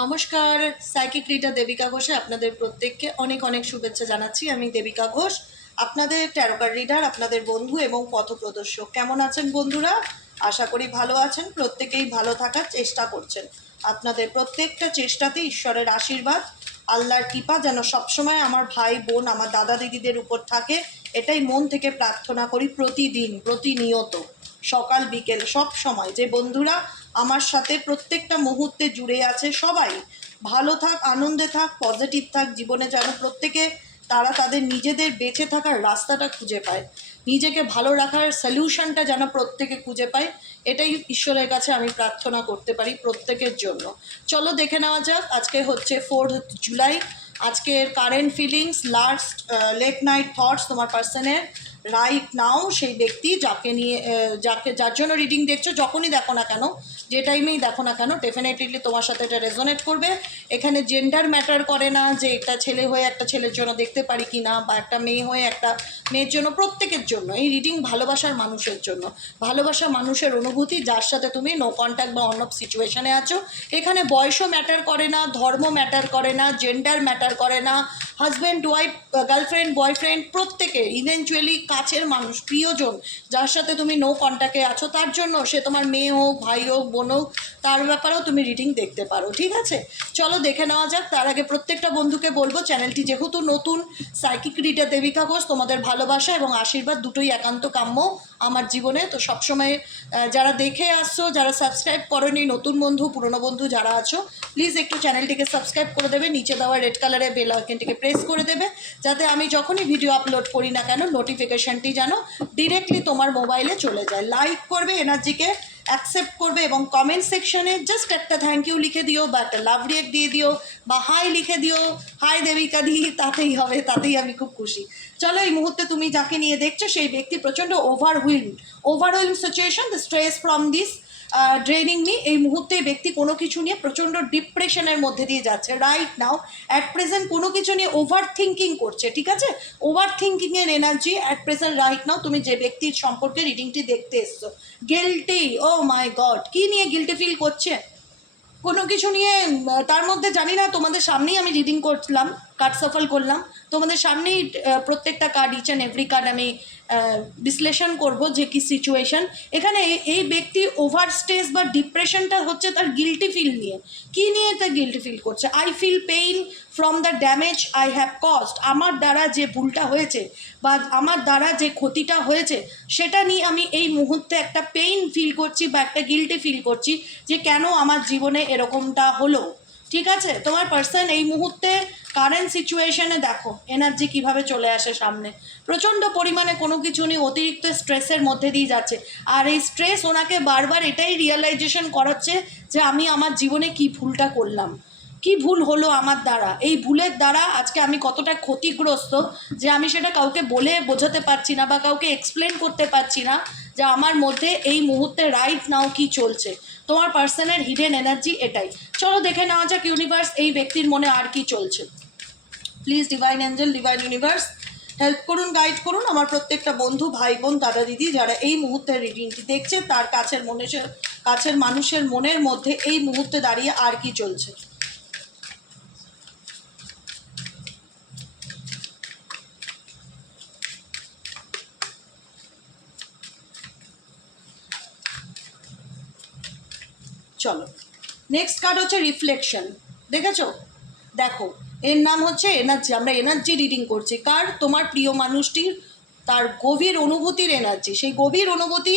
নমস্কার, psychic reader Devika ঘোষে আপনাদের প্রত্যেককে অনেক অনেক শুভেচ্ছা জানাচ্ছি। আমি দেবিকা ঘোষ, আপনাদের ট্যারোকার রিডার, আপনাদের বন্ধু এবং পথপ্রদর্শক। কেমন আছেন বন্ধুরা? আশা করি ভালো আছেন, প্রত্যেকেই ভালো থাকার চেষ্টা করছেন। আপনাদের প্রত্যেকটা চেষ্টাতে ঈশ্বরের আশীর্বাদ, আল্লাহর কৃপা যেন সবসময় আমার ভাই বোন, আমার দাদা দিদিদের উপর থাকে, এটাই মন থেকে প্রার্থনা করি প্রতিদিন, প্রতিনিয়ত, সকাল বিকেল সব সময়। যে বন্ধুরা আমার সাথে প্রত্যেকটা মুহূর্তে জুড়ে আছে, সবাই ভালো থাক, আনন্দে থাক, পজিটিভ থাক, জীবনে যেন প্রত্যেকে তারা তাদের নিজেদের বেঁচে থাকার রাস্তাটা খুঁজে পায়, নিজেকে ভালো রাখার সলিউশনটা যেন প্রত্যেকে খুঁজে পায়, এটাই ঈশ্বরের কাছে আমি প্রার্থনা করতে পারি প্রত্যেকের জন্য। চলো দেখে নেওয়া যাক। আজকে হচ্ছে 4 জুলাই। আজকের current feelings, last late night thoughts তোমার পার্সনের রাইট নাও। সেই ব্যক্তি যাকে নিয়ে যার জন্য রিডিং দেখছো, যখনই দেখো না কেন, যে টাইমেই দেখো না কেন, ডেফিনেটলি তোমার সাথে এটা রেজোনেট করবে। এখানে জেন্ডার ম্যাটার করে না, যে একটা ছেলে হয়ে একটা ছেলের জন্য দেখতে পারি কি না, বা একটা মেয়ে হয়ে একটা মেয়ের জন্য, প্রত্যেকের জন্য এই রিডিং ভালোবাসার মানুষের জন্য। ভালোবাসা মানুষের অনুভূতি, যার সাথে তুমি নো কন্ট্যাক্ট বা অন অফ সিচুয়েশানে আছো। এখানে বয়সও ম্যাটার করে না, ধর্ম ম্যাটার করে না, জেন্ডার ম্যাটার করে না, হাজব্যান্ড ওয়াইফ, গার্লফ্রেন্ড বয়ফ্রেন্ড, প্রত্যেকে ইভেনচুয়ালি কাছের মানুষ, প্রিয়জন, যার সাথে তুমি নো কন্ট্যাক্টে আছো, তার জন্য, সে তোমার মেয়ে হোক, ভাই হোক, বোন হোক, তার ব্যাপারেও তুমি রিডিং দেখতে পারো। ঠিক আছে, চলো দেখে নেওয়া যাক। তার আগে প্রত্যেকটা বন্ধুকে বলবো, চ্যানেলটি যেহেতু নতুন, সাইকিক রিডার দেবিকা ঘোষ, তোমাদের ভালোবাসা এবং আশীর্বাদ দুটোই একান্ত কাম্য আমার জীবনে। তো সবসময় যারা দেখে আসছো, যারা সাবস্ক্রাইব করোনি, নতুন বন্ধু, পুরনো বন্ধু যারা আছো, প্লিজ একটু চ্যানেলটিকে সাবস্ক্রাইব করে দেবে, নিচে দেওয়া রেড কালারের বেল আইকনটিকে প্রেস করে দেবে, যাতে আমি যখনই ভিডিও আপলোড করি না কেন নোটিফিকেশানটি যেন ডিরেক্টলি তোমার মোবাইলে চলে যায়। লাইক করবে, এনার্জিকে অ্যাকসেপ্ট করবে, এবং কমেন্ট সেকশনে জাস্ট একটা থ্যাংক ইউ লিখে দিও, বা একটা লাভ রিয়েক্ট দিয়ে দিও, বা হাই লিখে দিও, হাই দেবিকা দি, তাতেই হবে, তাতেই আমি খুব খুশি। চলো, এই মুহূর্তে তুমি যাকে নিয়ে দেখছো সেই ব্যক্তি প্রচণ্ড overwhelm situation, the stress from this draining me. এই মুহূর্তে ব্যক্তি কোনো কিছু নিয়ে প্রচণ্ড ডিপ্রেশনের মধ্যে দিয়ে যাচ্ছে রাইট নাও। অ্যাট প্রেজেন্ট কোনো কিছু নিয়ে ওভার থিঙ্কিং করছে। ঠিক আছে, ওভার থিঙ্কিংয়ের energy at present right now. তুমি যে ব্যক্তির সম্পর্কে রিডিংটি দেখতে এসছো, গিল্টি, ও মাই গড, কী নিয়ে গিল্টি ফিল করছে? কোনো কিছু নিয়ে, তার মধ্যে জানি না, তোমাদের সামনেই আমি রিডিং করলাম, কার্ড সাফল করলাম, তোমাদের সামনেই প্রত্যেকটা card, each and every card আমি বিশ্লেষণ করব যে কি সিচুয়েশান। এখানে এই ব্যক্তি ওভার স্ট্রেস বা ডিপ্রেশনটা হচ্ছে তার গিল্টি ফিল নিয়ে। কী নিয়ে তার গিল্টি ফিল করছে? I feel pain from the damage I have caused. আমার দ্বারা যে ভুলটা হয়েছে বা আমার দ্বারা যে ক্ষতিটা হয়েছে, সেটা নিয়ে আমি এই মুহূর্তে একটা পেইন ফিল করছি বা একটা গিল্টি ফিল করছি, যে কেন আমার জীবনে এরকমটা হলো। ঠিক আছে, তোমার পার্সন এই মুহূর্তে কারেন্ট সিচুয়েশনে দেখো এনার্জি কিভাবে চলে আসে সামনে। প্রচণ্ড পরিমাণে কোনো কিছু নিয়ে অতিরিক্ত স্ট্রেসের মধ্যে দিয়ে যাচ্ছে, আর এই স্ট্রেস ওনাকে বারবার এটাই রিয়েলাইজেশন করাচ্ছে যে আমি আমার জীবনে কি ভুলটা করলাম, কি ভুল হলো আমার দ্বারা। এই ভুলের দ্বারা আজকে আমি কতটা ক্ষতিগ্রস্ত, যে আমি সেটা কাউকে বলে বোঝাতে পারছি না, বা কাউকে এক্সপ্লেন করতে পারছি না যে আমার মধ্যে এই মুহূর্তে রাইট নাও কি চলছে। তোমার পার্সনের হিডেন এনার্জি এটাই। চলো দেখে নেওয়া যাক ইউনিভার্স এই ব্যক্তির মনে আর কি চলছে। Please divine angel, divine universe, help করুন, গাইড করুন আমার প্রত্যেকটা বন্ধু, ভাই বোন, দাদা দিদি, যারা এই মুহূর্তে রিডিংটি দেখছে, তার কাছের মানুষের মনের মধ্যে এই মুহূর্তে দাঁড়িয়ে আর কি চলছে। চলো, নেক্সট কার্ড হচ্ছে রিফ্লেকশন। দেখেছো? দেখো, এর নাম হচ্ছে এনার্জি। আমরা এনার্জি রিডিং করছি কার? তোমার প্রিয় মানুষটির, তার গভীর অনুভূতির এনার্জি। সেই গভীর অনুভূতি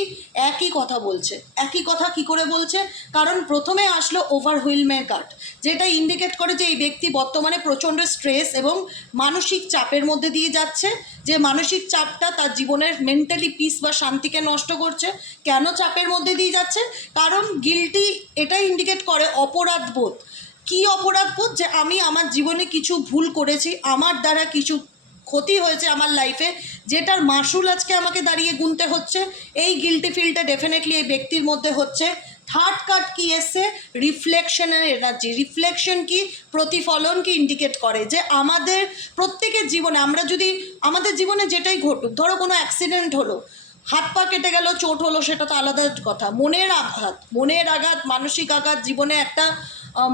একই কথা বলছে। একই কথা কি করে বলছে? কারণ প্রথমে আসলো ওভারহুইলমের কার্ড, যেটা ইন্ডিকেট করে যে এই ব্যক্তি বর্তমানে প্রচণ্ড স্ট্রেস এবং মানসিক চাপের মধ্যে দিয়ে যাচ্ছে, যে মানসিক চাপটা তার জীবনের মেন্টালি পিস বা শান্তিকে নষ্ট করছে। কেন চাপের মধ্যে দিয়ে যাচ্ছে? কারণ গিল্টি এটাই ইন্ডিকেট করে অপরাধবোধ। কী অপরাধবোধ? যে আমি আমার জীবনে কিছু ভুল করেছি, আমার দ্বারা কিছু ক্ষতি হয়েছে আমার লাইফে, যেটার মাসুল আজকে আমাকে দাঁড়িয়ে গুনতে হচ্ছে। এই গিল্টি ফিলটা ডেফিনেটলি এই ব্যক্তির মধ্যে হচ্ছে। থার্ড কার্ড কি এসছে? রিফ্লেকশনের এনার্জি। রিফ্লেকশন কি? প্রতিফলনকে ইন্ডিকেট করে, যে আমাদের প্রত্যেকের জীবনে, আমরা যদি আমাদের জীবনে যেটাই ঘটুক, ধরো কোনো অ্যাক্সিডেন্ট হলো, হাত পা কেটে গেল, চোট হলো, সেটা তো আলাদা কথা। মনের আঘাত, মানসিক আঘাত, জীবনে একটা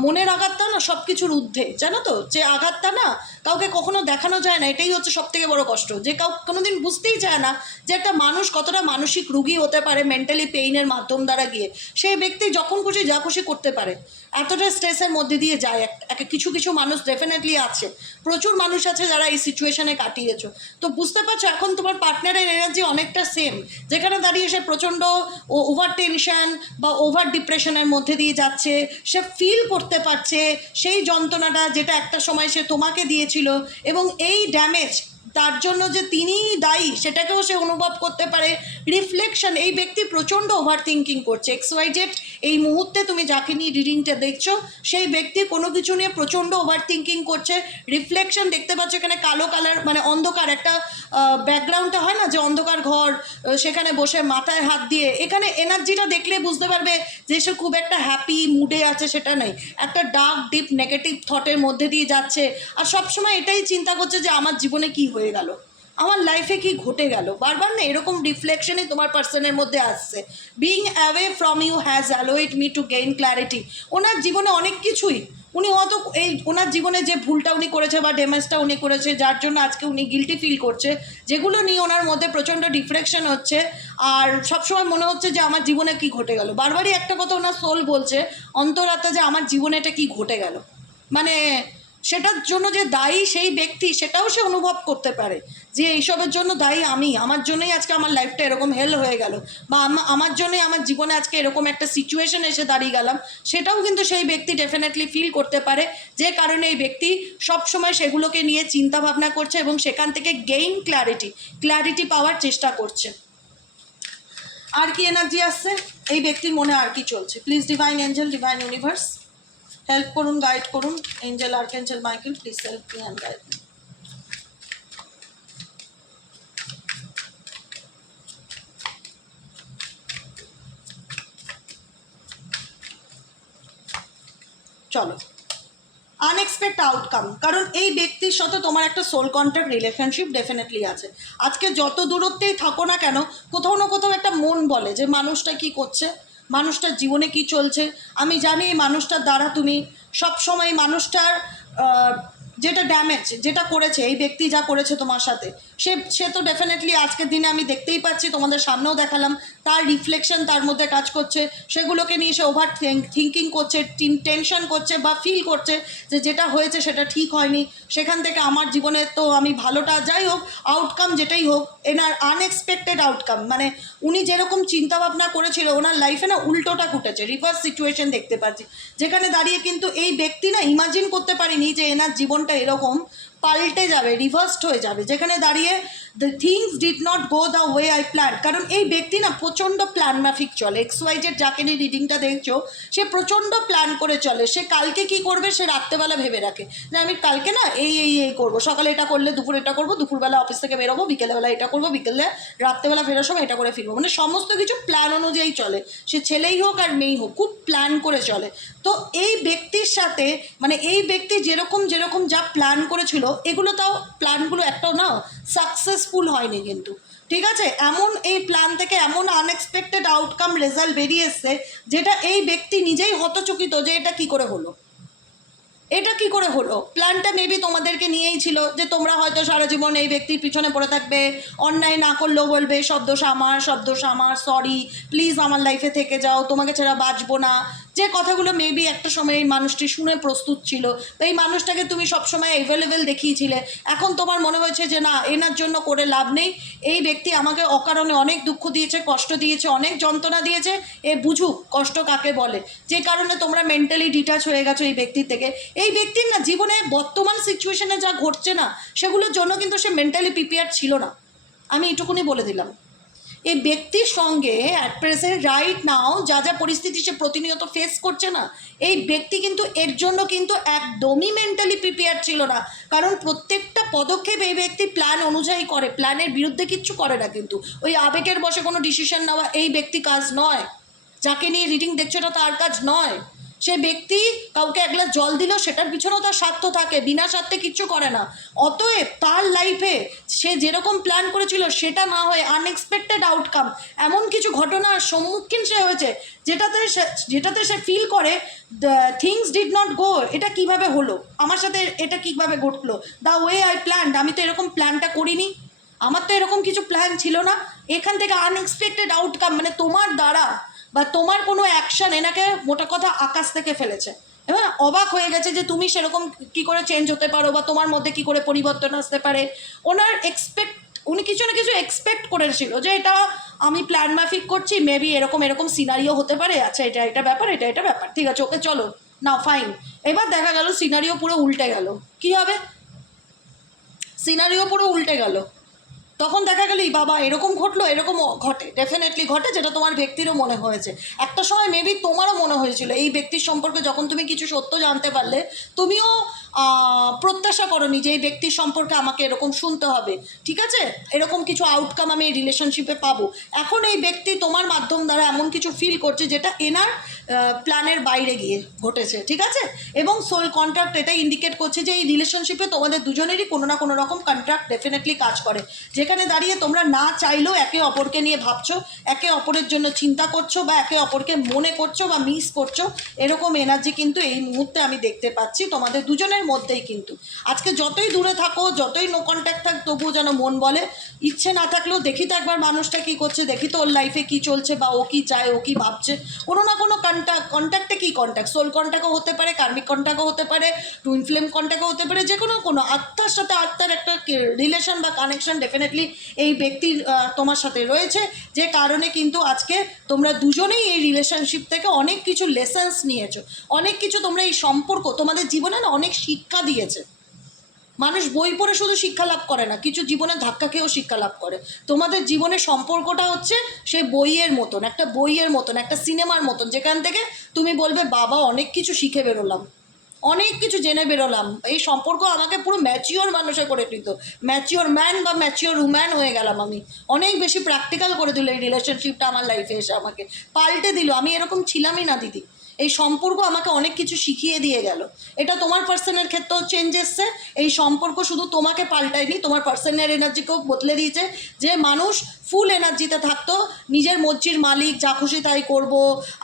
মনের আঘাতটা না সব কিছুর ঊর্ধ্বে, জানো তো, যে আঘাতটা না কাউকে কখনো দেখানো যায় না, এটাই হচ্ছে সব থেকে বড় কষ্ট, যে কোনোদিন বুঝতেই চায় না যে একটা মানুষ কতটা মানসিক রুগী হতে পারে মেন্টালি পেইনের মাধ্যম দ্বারা গিয়ে। সেই ব্যক্তি যখন খুশি যা খুশি করতে পারে, এতটা স্ট্রেসের মধ্যে দিয়ে যায়। কিছু কিছু মানুষ ডেফিনেটলি আছে, প্রচুর মানুষ আছে যারা এই সিচুয়েশনে কাটিয়েছো। তো বুঝতে পারছো এখন তোমার পার্টনারের এনার্জি অনেকটা সেম, যেখানে দাঁড়িয়ে সে প্রচণ্ড ওভার টেনশন বা ওভার ডিপ্রেশনের মধ্যে দিয়ে যাচ্ছে। সে ফিল করতে পারছে সেই যন্ত্রণাটা যেটা একটা সময় সে তোমাকে দিয়েছিল, এবং এই ড্যামেজ তার জন্য যে তিনিই দায়ী সেটাকেও সে অনুভব করতে পারে। রিফ্লেকশন, এই ব্যক্তি প্রচণ্ড ওভার থিঙ্কিং করছে। XYZ এই মুহূর্তে তুমি যাকে নিয়ে রিডিংটা দেখছো সেই ব্যক্তি কোনো কিছু নিয়ে প্রচণ্ড ওভার থিঙ্কিং করছে। রিফ্লেকশন দেখতে পাচ্ছ এখানে কালো কালার, মানে অন্ধকার একটা ব্যাকগ্রাউন্ডটা হয় না যে অন্ধকার ঘর, সেখানে বসে মাথায় হাত দিয়ে, এখানে এনার্জিটা দেখলে বুঝতে পারবে যে সে খুব একটা হ্যাপি মুডে আছে সেটা নেই, একটা ডার্ক ডিপ নেগেটিভ থটের মধ্যে দিয়ে যাচ্ছে। আর সবসময় এটাই চিন্তা করছে যে আমার জীবনে কি হয়ে গেল, আমার লাইফে কি ঘটে গেল, বারবার না এরকম রিফ্লেকশনই তোমার পার্সনের মধ্যে আসছে। Being away from you has allowed me to gain clarity. ওনার জীবনে অনেক কিছুই, উনি হয়তো এই ওনার জীবনে যে ভুলটা উনি করেছে বা ড্যামেজটা উনি করেছে যার জন্য আজকে উনি গিল্টি ফিল করছে, যেগুলো নিয়ে ওনার মধ্যে প্রচণ্ড ডিপ্রেশন হচ্ছে। আর সবসময় মনে হচ্ছে যে আমার জীবনে কি ঘটে গেল, বারবারই একটা কথা ওনার সোল বলছে অন্তরাত্মা, যে আমার জীবনে এটা কি ঘটে গেল, মানে সেটার জন্য যে দায়ী সেই ব্যক্তি সেটাও সে অনুভব করতে পারে যে এইসবের জন্য দায়ী আমি, আমার জন্যই আজকে আমার লাইফটা এরকম হেল হয়ে গেল, বা আমার জন্যই আমার জীবনে আজকে এরকম একটা সিচুয়েশন এসে দাঁড়িয়ে গেলাম, সেটাও কিন্তু সেই ব্যক্তি ডেফিনেটলি ফিল করতে পারে। যে কারণে এই ব্যক্তি সবসময় সেগুলোকে নিয়ে চিন্তা ভাবনা করছে এবং সেখান থেকে গেইন ক্ল্যারিটি পাওয়ার চেষ্টা করছে। আর কি এনার্জি আসছে এই ব্যক্তির মনে, আর কি চলছে? Please divine angel, divine universe help করুন, গাইড করুন। Angel, archangel Michael, please help me and guide me. চলো, আনএক্সপেক্ট আউটকাম, কারণ এই ব্যক্তির সাথে তোমার একটা সোল কন্ট্যাক্ট রিলেশনশিপ ডেফিনেটলি আছে। আজকে যত দূরত্বেই থাকো না কেন, কোথাও না কোথাও একটা মন বলে যে মানুষটা কি করছে, মানুষটার জীবনে কি চলছে। আমি জানি এই মানুষটার দ্বারা তুমি সবসময় মানুষটার যেটা ড্যামেজ যেটা করেছে এই ব্যক্তি, যা করেছে তোমার সাথে, সে তো ডেফিনেটলি আজকের দিনে আমি দেখতেই পাচ্ছি, তোমাদের সামনেও দেখালাম, তার রিফ্লেকশন তার মধ্যে কাজ করছে। সেগুলোকে নিয়ে সে ওভার থিঙ্কিং করছে, টেনশন করছে বা ফিল করছে যে যেটা হয়েছে সেটা ঠিক হয়নি, সেখান থেকে আমার জীবনে তো আমি ভালোটা, যাই হোক আউটকাম যেটাই হোক, এনার আনএক্সপেক্টেড আউটকাম, মানে উনি যেরকম চিন্তাভাবনা করেছিল ওনার লাইফে না উল্টোটা ঘটেছে, রিভার্স সিচুয়েশন দেখতে পাচ্ছি, যেখানে দাঁড়িয়ে কিন্তু এই ব্যক্তি না ইমাজিন করতে পারিনি যে এনার জীবনটা এরকম পাল্টে যাবে, রিভার্সড হয়ে যাবে, যেখানে দাঁড়িয়ে the things did not go the way I plan. কারণ এই ব্যক্তি না প্রচণ্ড প্ল্যান মাফিক চলে। XYZ যাকে নিয়ে রিডিংটা দেখছো সে প্রচণ্ড প্ল্যান করে চলে। সে কালকে কি করবে সে রাত্রেবেলা ভেবে রাখে যে আমি কালকে না এই এই এই করবো, সকালে এটা করলে দুপুরে এটা করবো, দুপুরবেলা অফিস থেকে বেরোবো, বিকেলবেলা এটা করবো, বিকেলে রাত্রেবেলা ফেরার সময় এটা করে ফিরবো, মানে সমস্ত কিছু প্ল্যান অনুযায়ী চলে। সে ছেলেই হোক আর মেয়েই হোক খুব প্ল্যান করে চলে। তো এই ব্যক্তির সাথে মানে এই ব্যক্তি যেরকম যেরকম যা প্ল্যান করেছিল এগুলো, তাও প্ল্যানগুলো একটাও না সাকসেসফুল হয়নি কিন্তু, ঠিক আছে। এমন এই প্ল্যান থেকে এমন আনএক্সপেক্টেড আউটকাম রেজাল্ট বেরিয়ে এসছে যেটা এই ব্যক্তি নিজেই হতচকিত যে এটা কি করে হলো, এটা কি করে হলো। প্ল্যানটা মেবি তোমাদেরকে নিয়েই ছিল যে তোমরা হয়তো সারা জীবন এই ব্যক্তির পিছনে পড়ে থাকবে, অন্যায় না করলেও বলবে সব দোষ আমার, সরি প্লিজ আমার লাইফে থেকে যাও, তোমাকে ছাড়া বাঁচবো না, যে কথাগুলো মেবি একটা সময় এই মানুষটি শুনে প্রস্তুত ছিল। তো এই মানুষটাকে তুমি সবসময় অ্যাভেলেবেল দেখিয়েছিলে, এখন তোমার মনে হয়েছে যে না এনার জন্য করে লাভ নেই, এই ব্যক্তি আমাকে অকারণে অনেক দুঃখ দিয়েছে, কষ্ট দিয়েছে, অনেক যন্ত্রণা দিয়েছে, এ বুঝুক কষ্ট কাকে বলে, যে কারণে তোমরা মেন্টালি ডিটাচ হয়ে গেছো এই ব্যক্তির থেকে। এই ব্যক্তির না জীবনে বর্তমান সিচুয়েশনে যা ঘটছে না সেগুলোর জন্য কিন্তু সে মেন্টালি প্রিপেয়ার ছিল না, আমি এটুকুনি বলে দিলাম। এই ব্যক্তির সঙ্গে অ্যাট প্রেজেন্ট রাইট নাও যা যা পরিস্থিতি সে প্রতিনিয়ত ফেস করছে না, এই ব্যক্তি কিন্তু এর জন্য কিন্তু একদমই মেন্টালি প্রিপেয়ার ছিল না। কারণ প্রত্যেকটা পদক্ষেপ এই ব্যক্তি প্ল্যান অনুযায়ী করে, প্ল্যানের বিরুদ্ধে কিচ্ছু করে না, কিন্তু ওই আবেগের বশে কোনো ডিসিশন নেওয়া এই ব্যক্তি কাজ নয়। যাকে নিয়ে রিডিং দেখছো এটা তার কাজ নয়। সে ব্যক্তি কাউকে এক গ্লাস জল দিল, সেটার পিছনেও তার স্বার্থ থাকে, বিনা স্বার্থে কিচ্ছু করে না। অতএব তার লাইফে সে যেরকম প্ল্যান করেছিল সেটা না হয়ে আনএক্সপেক্টেড আউটকাম, এমন কিছু ঘটনার সম্মুখীন সে হয়েছে যেটাতে সে ফিল করে থিংস ডিড নট গো, এটা কিভাবে হলো, আমার সাথে এটা কীভাবে ঘটলো, দ্য ওয়ে আই প্ল্যান্ড, আমি তো এরকম প্ল্যানটা করিনি, আমার তো এরকম কিছু প্ল্যান ছিল না। এখান থেকে আনএক্সপেক্টেড আউটকাম, মানে তোমার দ্বারা বা তোমার কোনো অ্যাকশান এনাকে মোটা কথা আকাশ থেকে ফেলেছে, এবং অবাক হয়ে গেছে যে তুমি সেরকম কি করে চেঞ্জ হতে পারো বা তোমার মধ্যে কি করে পরিবর্তন আসতে পারে। উনি কিছু না কিছু এক্সপেক্ট করেছিল যে এটা আমি প্ল্যান মাফিক করছি, মেবি এরকম এরকম সিনারিও হতে পারে, আচ্ছা এটা ব্যাপার, এটা ব্যাপার, ঠিক আছে, ওকে চলো নাও ফাইন। এবার দেখা গেল সিনারিও পুরো উল্টে গেল। কি হবে? সিনারিও পুরো উল্টে গেল। তখন দেখা গেল বাবা এরকম ঘটলো, এরকম ঘটে, ডেফিনেটলি ঘটে, যেটা তোমার ব্যক্তিরও মনে হয়েছে। একটা সময় মেবি তোমারও মনে হয়েছিল এই ব্যক্তির সম্পর্কে, যখন তুমি কিছু সত্য জানতে পারলে তুমিও প্রত্যাশা করনি যে এই ব্যক্তির সম্পর্কে আমাকে এরকম শুনতে হবে, ঠিক আছে, এরকম কিছু আউটকাম আমি এই রিলেশনশিপে পাবো। এখন এই ব্যক্তি তোমার মাধ্যম দ্বারা এমন কিছু ফিল করছে যেটা এনার প্ল্যানের বাইরে গিয়ে ঘটেছে, ঠিক আছে। এবং সোল কন্ট্রাক্ট এটা ইন্ডিকেট করছে যে এই রিলেশনশিপে তোমাদের দুজনেরই কোনো না কোনো রকম কন্ট্রাক্ট ডেফিনেটলি কাজ করে, যেখানে দাঁড়িয়ে তোমরা না চাইলেও একে অপরকে নিয়ে ভাবছো, একে অপরের জন্য চিন্তা করছো, বা একে অপরকে মনে করছো বা মিস করছো। এরকম এনার্জি কিন্তু এই মুহূর্তে আমি দেখতে পাচ্ছি তোমাদের দুজনের মধ্যেই। কিন্তু আজকে যতই দূরে থাকো, যতই নো কন্ট্যাক্ট থাক, তবুও যেন মন বলে ইচ্ছে না থাকলেও দেখি তো একবার মানুষটা কী করছে, দেখি তো ওর লাইফে কী চলছে, বা ও কী চায়, ও কী ভাবছে। কোনো না কোনো কন্ট্যাক্টে কী কন্ট্যাক্ট, সোল কন্ট্যাক্টও হতে পারে, কার্মিক কন্ট্যাক্টও হতে পারে, টুইন ফ্লেম কন্ট্যাক্টও হতে পারে, যে কোনো আত্মার সাথে আত্মার একটা রিলেশন বা কানেকশন ডেফিনেটলি এই ব্যক্তির তোমার সাথে রয়েছে, যে কারণে কিন্তু আজকে তোমরা দুজনেই এই রিলেশনশিপ থেকে অনেক কিছু লেসেন্স নিয়েছো, অনেক কিছু তোমরা এই সম্পর্ক তোমাদের জীবনে না অনেক শিক্ষা দিয়েছে। মানুষ বই পড়ে শুধু শিক্ষা লাভ করে না, কিছু জীবনে ধাক্কা খেয়েও শিক্ষা লাভ করে। তোমাদের জীবনের সম্পর্কটা হচ্ছে সেই বইয়ের মতন, একটা বইয়ের মতন, একটা সিনেমার মতন, যেখান থেকে তুমি বলবে বাবা অনেক কিছু শিখে বেরোলাম, অনেক কিছু জেনে বেরোলাম, এই সম্পর্ক আমাকে পুরো ম্যাচিওর মানুষে করে দিত, ম্যাচিওর ম্যান বা ম্যাচিওর উম্যান হয়ে গেলাম আমি, অনেক বেশি প্র্যাকটিক্যাল করে দিল এই রিলেশনশিপটা আমার লাইফে এসে, আমাকে পাল্টে দিল, আমি এরকম ছিলামই না দিদি। এই সম্পর্ক আমাকে অনেক কিছু শিখিয়ে দিয়ে গেল। এটা তোমার পার্সনের ক্ষেত্রেও চেঞ্জ এসছে, এই সম্পর্ক শুধু তোমাকে পাল্টায়নি, তোমার পার্সনের এনার্জিকেও বদলে দিয়েছে, যে মানুষ ফুল এনার্জিতে থাকতো, নিজের মর্জির মালিক, যা খুশি তাই করব,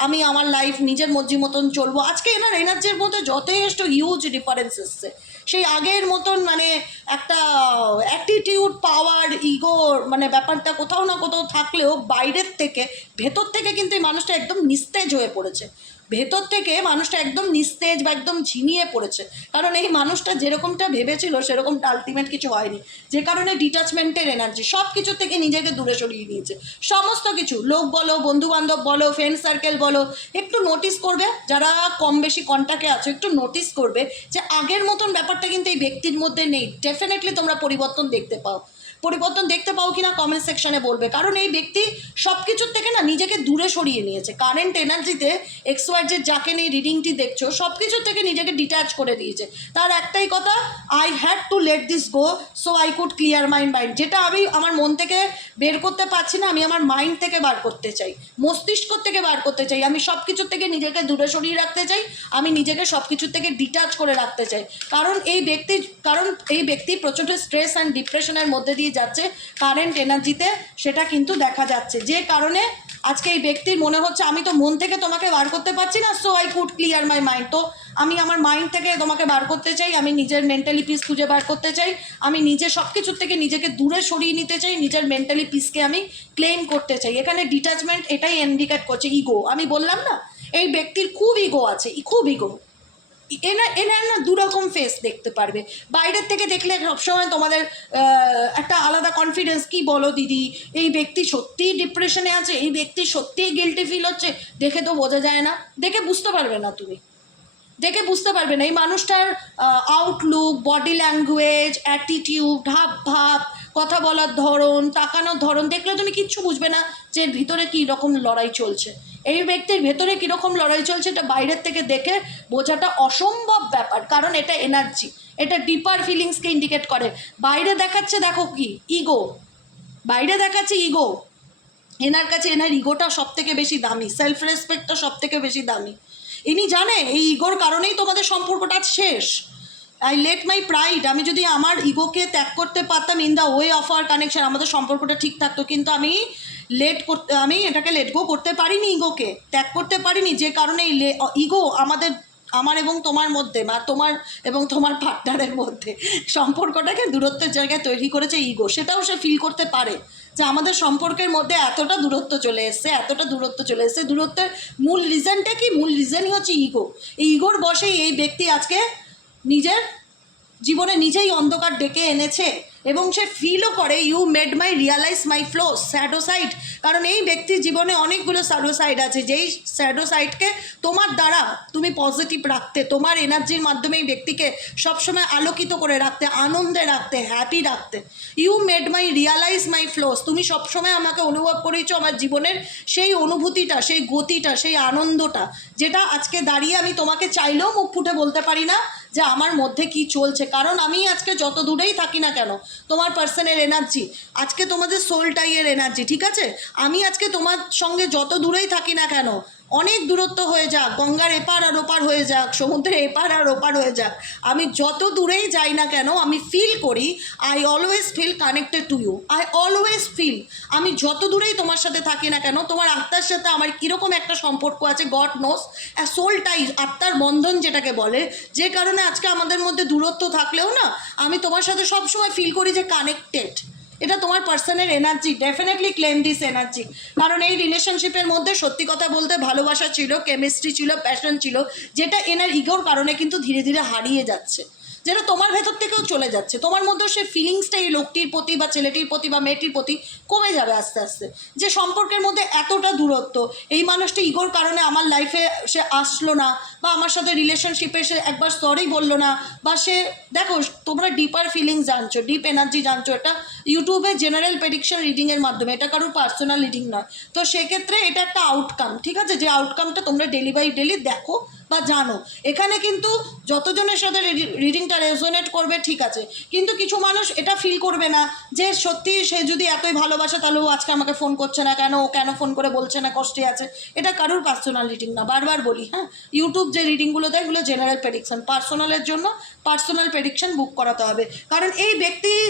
আমি আমার লাইফ নিজের মর্জি মতন চলবো। আজকে এনার এনার্জির মধ্যে যথেষ্ট হিউজ ডিফারেন্স এসছে। সেই আগের মতন মানে একটা অ্যাটিটিউড, পাওয়ার, ইগোর মানে ব্যাপারটা কোথাও না কোথাও থাকলেও বাইরের থেকে ভেতর থেকে কিন্তু এই মানুষটা একদম নিস্তেজ হয়ে পড়েছে, ভেতর থেকে মানুষটা একদম নিস্তেজ বা একদম ঝিমিয়ে পড়েছে। কারণ এই মানুষটা যেরকমটা ভেবেছিল সেরকমটা আলটিমেট কিছু হয়নি, যে কারণে ডিটাচমেন্টের এনার্জি সব কিছু থেকে নিজেকে দূরে সরিয়ে নিয়েছে। সমস্ত কিছু, লোক বলো, বন্ধুবান্ধব বলো, ফ্রেন্ড সার্কেল বলো, একটু নোটিস করবে, যারা কম বেশি কন্ট্যাক্টে আছো একটু নোটিস করবে যে আগের মতন ব্যাপারটা কিন্তু এই ব্যক্তির মধ্যে নেই। ডেফিনেটলি তোমরা পরিবর্তন দেখতে পাও কিনা কমেন্ট সেকশনে বলবে। কারণ এই ব্যক্তি সব কিছুর থেকে না নিজেকে দূরে সরিয়ে নিয়েছে। কারেন্ট এনার্জিতে XYZ যাকে নিয়ে রিডিংটি দেখছো সব কিছুর থেকে নিজেকে ডিট্যাচ করে দিয়েছে। তার একটাই কথা, I had to let this go so I could clear my mind. যেটা আমি আমার মন থেকে বের করতে পারছি না, আমি আমার মাইন্ড থেকে বার করতে চাই, মস্তিষ্ক থেকে বার করতে চাই, আমি সব কিছুর থেকে নিজেকে দূরে সরিয়ে রাখতে চাই, আমি নিজেকে সব কিছুর থেকে ডিট্যাচ করে রাখতে চাই। কারণ এই ব্যক্তি প্রচণ্ড স্ট্রেস অ্যান্ড ডিপ্রেশনের মধ্যে দিয়ে যাচ্ছে কারেন্ট এনার্জিতে, সেটা কিন্তু দেখা যাচ্ছে। যে কারণে আজকে এই ব্যক্তির মনে হচ্ছে আমি তো মন থেকে তোমাকে বার করতে পারছি না, so I could clear my mind. তো আমি আমার মাইন্ড থেকে তোমাকে বার করতে চাই, আমি নিজের মেন্টালি পিস খুঁজে বার করতে চাই, আমি নিজে সব কিছুর থেকে নিজেকে দূরে সরিয়ে নিতে চাই, নিজের মেন্টালি পিসকে আমি ক্লেম করতে চাই। এখানে ডিট্যাচমেন্ট এটাই ইন্ডিকেট করছে, ইগো। আমি বললাম না এই ব্যক্তির খুব ইগো আছে, খুব ইগো। এনার না দুরকম ফেস দেখতে পারবে, বাইরের থেকে দেখলে সবসময় তোমাদের একটা আলাদা কনফিডেন্স, কি বলো দিদি এই ব্যক্তি সত্যিই ডিপ্রেশনে আছে, এই ব্যক্তি সত্যিই গিল্টি ফিল হচ্ছে, দেখে তো বোঝা যায় না, দেখে বুঝতে পারবে না, তুমি দেখে বুঝতে পারবে না এই মানুষটার আউটলুক, বডি ল্যাঙ্গুয়েজ, অ্যাটিটিউড, ভাব, কথা বলার ধরন, তাকানোর ধরন দেখলে তুমি কিচ্ছু বুঝবে না যে ভিতরে কী রকম লড়াই চলছে। এই ব্যক্তির ভেতরে কীরকম লড়াই চলছে এটা বাইরের থেকে দেখে বোঝাটা অসম্ভব ব্যাপার, কারণ এটা এনার্জি, এটা ডিপার ফিলিংসকে ইন্ডিকেট করে। বাইরে দেখাচ্ছে দেখো কি ইগো, বাইরে দেখাচ্ছে ইগো, এনার কাছে এনার ইগোটা সব থেকে বেশি দামি, সেলফ রেসপেক্টটা সব থেকে বেশি দামি। ইনি জানে এই ইগোর কারণেই তোমাদের সম্পর্কটা শেষ। আই লেট মাই প্রাইড, আমি যদি আমার ইগোকে ত্যাগ করতে পারতাম in the way of our connection, আমাদের সম্পর্কটা ঠিক থাকতো। কিন্তু আমি এটাকে লেট গো করতে পারিনি, ইগোকে ত্যাগ করতে পারিনি, যে কারণে ইগো আমার এবং তোমার মধ্যে বা তোমার এবং তোমার পার্টনারের মধ্যে সম্পর্কটাকে দূরত্বের জায়গায় তৈরি করেছে ইগো। সেটাও সে ফিল করতে পারে যে আমাদের সম্পর্কের মধ্যে এতটা দূরত্ব চলে এসছে, এতটা দূরত্ব চলে এসছে। দূরত্বের মূল রিজনটা কি? মূল রিজনই হচ্ছে ইগো। এই ইগোর বশেই এই ব্যক্তি আজকে নিজের জীবনে নিজেই অন্ধকার ডেকে এনেছে এবং সে ফিলও করে you made my realise my flaws shadow side. কারণ এই ব্যক্তির জীবনে অনেকগুলো স্যাডো সাইড আছে, যেই স্যাডো সাইডকে তোমার দ্বারা তুমি পজিটিভ রাখতে, তোমার এনার্জির মাধ্যমে এই ব্যক্তিকে সবসময় আলোকিত করে রাখতে, আনন্দে রাখতে, হ্যাপি রাখতে। You made my realise my flaws, তুমি সবসময় আমাকে অনুভব করেছো আমার জীবনের সেই অনুভূতিটা, সেই গতিটা, সেই আনন্দটা, যেটা আজকে দাঁড়িয়ে আমি তোমাকে চাইলেও মুখ ফুটে বলতে পারি না যে আমার মধ্যে কি চলছে। কারণ আমি আজকে যত দূরেই থাকি না কেন, তোমার পার্সনের এনার্জি, আজকে তোমাদের সোল টাইয়ের এনার্জি, ঠিক আছে, আমি আজকে তোমার সঙ্গে যত দূরেই থাকি না কেন, অনেক দূরত্ব হয়ে যাক, গঙ্গার এপার আর ওপার হয়ে যাক, সমুদ্রের এপার আর ওপার হয়ে যাক, আমি যত দূরেই যাই না কেন, আমি ফিল করি, I always feel connected to you, I always feel, আমি যত দূরেই তোমার সাথে থাকি না কেন, তোমার আত্মার সাথে আমার কীরকম একটা সম্পর্ক আছে, গড নোস, সোল টাই, আত্মার বন্ধন যেটাকে বলে, যে কারণে আজকে আমাদের মধ্যে দূরত্ব থাকলেও না, আমি তোমার সাথে সবসময় ফিল করি যে কানেক্টেড। এটা তোমার পার্সনের energy, definitely claim this energy. কারণ এই রিলেশনশিপের মধ্যে সত্যি কথা বলতে ভালোবাসা ছিল, কেমিস্ট্রি ছিল, প্যাশন ছিল, যেটা এনার ইগোর কারণে কিন্তু ধীরে ধীরে হারিয়ে যাচ্ছে, যেটা তোমার ভেতর থেকেও চলে যাচ্ছে। তোমার মধ্যে সে ফিলিংসটা এই লোকটির প্রতি বা ছেলেটির প্রতি বা মেয়েটির প্রতি কমে যাবে আস্তে আস্তে। যে সম্পর্কের মধ্যে এতটা দূরত্ব, এই মানুষটি ইগোর কারণে আমার লাইফে সে আসলো না, বা আমার সাথে রিলেশনশিপে সে একবার সরি বললো না, বা সে, দেখো তোমরা ডিপার ফিলিংস জানছো, ডিপ এনার্জি জানছো, এটা ইউটিউবে জেনারেল প্রেডিকশন রিডিংয়ের মাধ্যমে, এটা কারোর পার্সোনাল রিডিং নয়। তো সেক্ষেত্রে এটা একটা আউটকাম, ঠিক আছে, যে আউটকামটা তোমরা ডেলি বাই ডেলি দেখো বা জানো। এখানে কিন্তু যতজনের সাথে রিডিংটা রেজোনেট করবে ঠিক আছে, কিন্তু কিছু মানুষ এটা ফিল করবে না যে সত্যি সে যদি এতই ভালোবাসে তাহলে ও আজকে আমাকে ফোন করছে না কেন, ও কেন ফোন করে বলছে না কষ্টে আছে। এটা কারোর পার্সোনাল রিডিং না, বারবার বলি, হ্যাঁ, ইউটিউব যে রিডিংগুলো দেয় এগুলো জেনারেল প্রেডিকশন, পার্সোনালের জন্য পার্সোনাল প্রেডিকশন বুক করাতে হবে। কারণ এই ব্যক্তির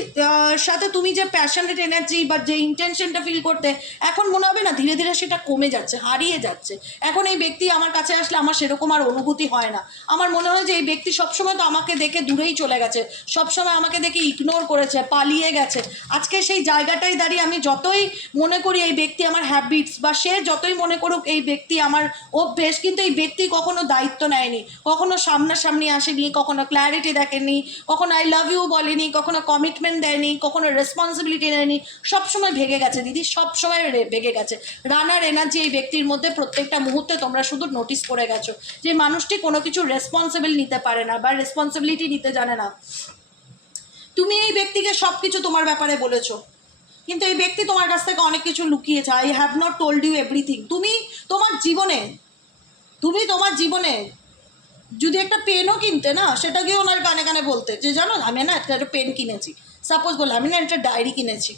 সাথে তুমি যে প্যাশনেট এনার্জি বা যে ইন্টেনশনটা ফিল করতে, এখন মনে হবে না ধীরে ধীরে সেটা কমে যাচ্ছে, হারিয়ে যাচ্ছে। এখন এই ব্যক্তি আমার কাছে আসলে আমার সেরকম আর অনুভূতি হয় না। আমার মনে হয় যে এই ব্যক্তি সবসময় তো আমাকে দেখে দূরেই চলে গেছে, সবসময় আমাকে দেখে ইগনোর করেছে, পালিয়ে গেছে। আজকে সেই জায়গাটায় দাঁড়িয়ে আমি যতই মনে করি এই ব্যক্তি আমার হ্যাবিটস, বা সে যতই মনে করুক এই ব্যক্তি আমার অভ্যেস, কিন্তু এই ব্যক্তি কখনো দায়িত্ব নেয়নি, কখনো সামনাসামনি আসেনি, কখনো ক্ল্যারিটি দেখেনি, কখনো আই লাভ ইউ বলেনি, কখনো কমিটমেন্ট দেয়নি, কখনো রেসপন্সিবিলিটি নেয়নি, সবসময় ভেগে গেছে দিদি, সবসময় ভেগে গেছে। রানার এনার্জি এই ব্যক্তির মধ্যে প্রত্যেকটা মুহূর্তে তোমরা শুধু নোটিস করে গেছো যে মানুষটি কোনো কিছু রেসপন্সিবল নিতে পারে না বা রেসপন্সিবিলিটি নিতে জানে না। তুমি এই ব্যক্তিকে সব কিছু তোমার ব্যাপারে বলেছো, কিন্তু এই ব্যক্তি তোমার কাছ থেকে অনেক কিছু লুকিয়েছে। I have not told you everything. তুমি তোমার জীবনে যদি একটা পেনও কিনতে না, সেটাকেও ওনার কানে কানে বলতে যে জানো আমি না একটা পেন কিনেছি, সাপোজ বললাম আমি না একটা ডায়েরি কিনেছি,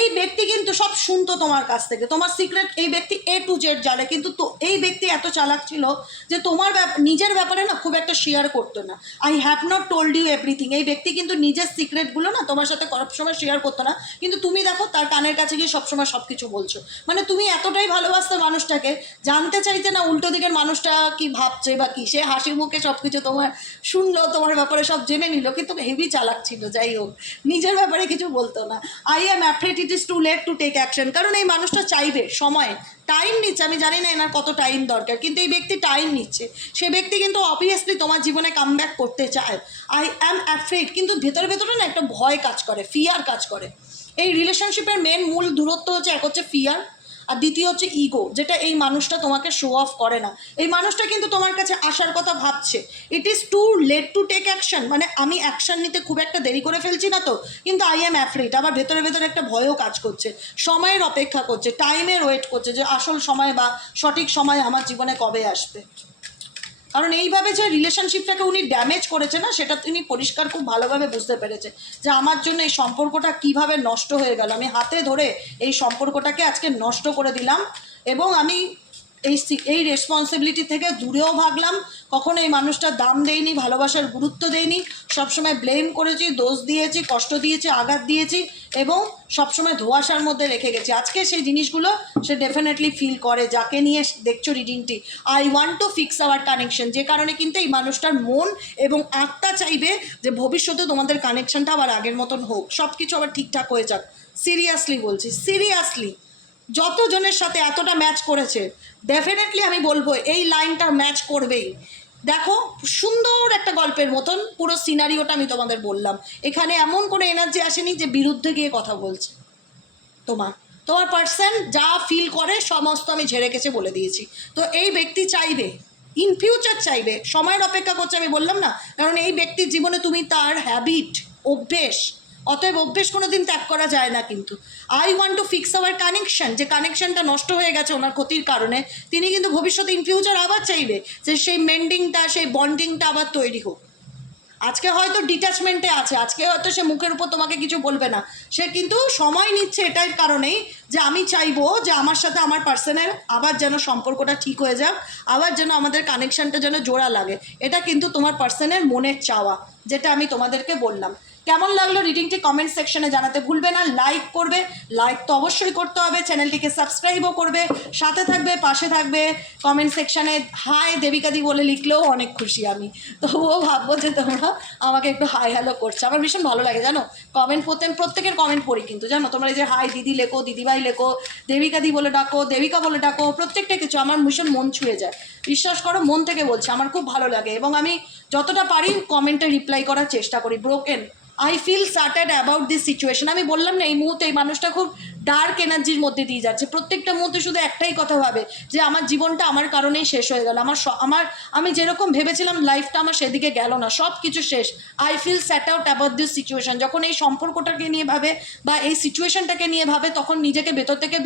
এই ব্যক্তি কিন্তু সব শুনতো তোমার কাছ থেকে, তোমার সিক্রেট এই ব্যক্তি A to Z জানে। কিন্তু তো এই ব্যক্তি এত চালাক ছিল যে তোমার নিজের ব্যাপারে না খুব একটা শেয়ার করতো না। I have not told you everything, এই ব্যক্তি কিন্তু নিজের সিক্রেটগুলো না তোমার সাথে সবসময় শেয়ার করতো না, কিন্তু তুমি দেখো তার কানের কাছে গিয়ে সবসময় সব কিছু বলছো। মানে তুমি এতটাই ভালোবাসতে মানুষটাকে, জানতে চাইতে না উল্টো দিকের মানুষটা কি ভাবছে বা কি, সে হাসি মুখে সব কিছু তোমার শুনলো, তোমার ব্যাপারে সব জেনে নিল, কিন্তু হেভি চালাক ছিল। যাই হোক, নিজের ব্যাপারে কিছু বলতো না। I am afraid it is too late to take action. কারণ এই মানুষটা চাইবে, সময় টাইম নিচ্ছে, আমি জানি না এনার কত টাইম দরকার, কিন্তু এই ব্যক্তি টাইম নিচ্ছে। সে ব্যক্তি কিন্তু অবভিয়াসলি তোমার জীবনে কামব্যাক করতে চায়। আই অ্যাম অ্যাফ্রেড, কিন্তু ভেতরে ভেতরে না একটা ভয় কাজ করে, ফিয়ার কাজ করে। এই রিলেশনশিপের মেন মূল দূরত্ব হচ্ছে, এক হচ্ছে ফিয়ার, আর দ্বিতীয় হচ্ছে ইগো, যেটা এই মানুষটা তোমাকে শো অফ করে না। এই মানুষটা কিন্তু তোমার কাছে আসার কথা ভাবছে, it is too late to take action, মানে আমি অ্যাকশন নিতে খুব একটা দেরি করে ফেলছি না তো, কিন্তু আই অ্যাম অ্যাফ্রেড, আমার ভেতরে ভেতরে একটা ভয়ও কাজ করছে, সময়ের অপেক্ষা করছে, টাইমের ওয়েট করছে যে আসল সময় বা সঠিক সময় আমার জীবনে কবে আসবে। কারণ এইভাবে যে রিলেশনশিপটাকে উনি ড্যামেজ করেছে না, সেটা তিনি পরিষ্কার খুব ভালোভাবে বুঝতে পেরেছে যে আমার জন্য এই সম্পর্কটা কিভাবে নষ্ট হয়ে গেল, আমি হাতে ধরে এই সম্পর্কটাকে আজকে নষ্ট করে দিলাম। এবং আমি এই রেসপন্সিবিলিটি থেকে দূরেও ভাগলাম, কখনো এই মানুষটার দাম দেইনি, ভালোবাসার গুরুত্ব দেইনি, সবসময় ব্লেম করেছি, দোষ দিয়েছি, কষ্ট দিয়েছি, আঘাত দিয়েছি এবং সবসময় ধোঁয়াশার মধ্যে রেখে গেছি। আজকে সেই জিনিসগুলো সে ডেফিনেটলি ফিল করে, যাকে নিয়ে দেখছো রিডিংটি। I want to fix our connection, যে কারণে কিন্তু এই মানুষটার মন এবং আত্মা চাইবে যে ভবিষ্যতে তোমাদের কানেকশনটা আবার আগের মতন হোক, সব কিছু আবার ঠিকঠাক হয়ে যাক। সিরিয়াসলি বলছি, সিরিয়াসলি যতজনের সাথে এতটা ম্যাচ করেছে, ডেফিনেটলি আমি বলবো এই লাইনটা ম্যাচ করবেই। দেখো, সুন্দর একটা গল্পের মতন পুরো সিনারিওটা আমি তোমাদের বললাম। এখানে এমন কোনো এনার্জি আসেনি যে বিরুদ্ধে গিয়ে কথা বলছে। তোমার পার্সন যা ফিল করে সমস্ত আমি ঝেড়ে কেচে বলে দিয়েছি। তো এই ব্যক্তি চাইবে, ইন ফিউচার চাইবে, সময়ের অপেক্ষা করছে, আমি বললাম না, কারণ এই ব্যক্তির জীবনে তুমি তার হ্যাবিট, অভ্যেস, অতএব অভ্যেস কোনো দিন ত্যাগ করা যায় না। কিন্তু I want to fix our connection, যে কানেকশনটা নষ্ট হয়ে গেছে ওনার ক্ষতির কারণে, তিনি কিন্তু ভবিষ্যতে ইন ফিউচার আবার চাইবে যে সেই মেন্ডিংটা, সেই বন্ডিংটা আবার তৈরি হোক। আজকে হয়তো ডিট্যাচমেন্টে আছে, আজকে হয়তো সে মুখের উপর তোমাকে কিছু বলবে না, সে কিন্তু সময় নিচ্ছে এটার কারণেই যে আমি চাইবো যে আমার সাথে আমার পার্সনের আবার যেন সম্পর্কটা ঠিক হয়ে যাক, আবার যেন আমাদের কানেকশানটা যেন জোড়া লাগে। এটা কিন্তু তোমার পার্সনের মনের চাওয়া, যেটা আমি তোমাদেরকে বললাম। কেমন লাগলো রিডিংটি কমেন্ট সেকশনে জানাতে ভুলবে না। লাইক করবে, লাইক তো অবশ্যই করতে হবে, চ্যানেলটিকে সাবস্ক্রাইবও করবে, সাথে থাকবে, পাশে থাকবে। কমেন্ট সেকশনে হাই দেবিকাদি বলে লিখলেও অনেক খুশি আমি, তবুও ভাববো যে তোমরা আমাকে একটু হাই হ্যালো করছো, আমার ভীষণ ভালো লাগে জানো। কমেন্ট পড়তে, প্রত্যেকের কমেন্ট পড়ি কিন্তু জানো, তোমরা এই যে হাই দিদি লেখো, দিদিভাই লেখো, দেবিকাদি বলে ডাকো, দেবিকা বলে ডাকো, প্রত্যেকটা কিছু আমার ভীষণ মন ছুঁয়ে যায়। বিশ্বাস করো, মন থেকে বলছি, আমার খুব ভালো লাগে এবং আমি যতটা পারি কমেন্টে রিপ্লাই করার চেষ্টা করি। Broken, I feel sated about this situation. আমি বললাম না, এই মুহূর্তে এই মানুষটা খুব ডার্ক এনার্জির মধ্যে দিয়ে যাচ্ছে, প্রত্যেকটা মুহূর্তে শুধু একটাই কথা ভাবে যে আমার জীবনটা আমার কারণেই শেষ হয়ে গেল, আমি যেরকম ভেবেছিলাম লাইফটা আমার সেদিকে গেল না, সব কিছু শেষ। I feel sat out about this situation. যখন এই সম্পর্কটাকে নিয়ে ভাবে বা এই সিচুয়েশনটাকে নিয়ে ভাবে, তখন নিজেকে ভেতর থেকে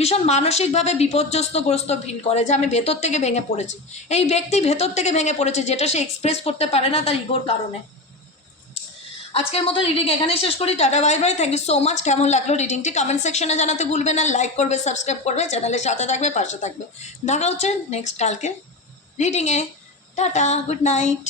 ভীষণ মানসিকভাবে বিপর্যস্তগ্রস্ত ফিল করে যে আমি ভেতর থেকে ভেঙে পড়েছি। এই ব্যক্তি ভেতর থেকে ভেঙে পড়েছে, যেটা সে এক্সপ্রেস করতে পারে না তার ইগোর কারণে। আজকের মতো রিডিং এখানে শেষ করি। Tata, bye bye, thank you so much. কেমন লাগলো রিডিংটি কমেন্ট সেকশনে জানাতে ভুলবে না। লাইক করবে, সাবস্ক্রাইব করবে, চ্যানেলের সাথে থাকবে, পাশে থাকবে। দেখা হচ্ছে নেক্সট কালকে রিডিংয়ে। Tata, good night.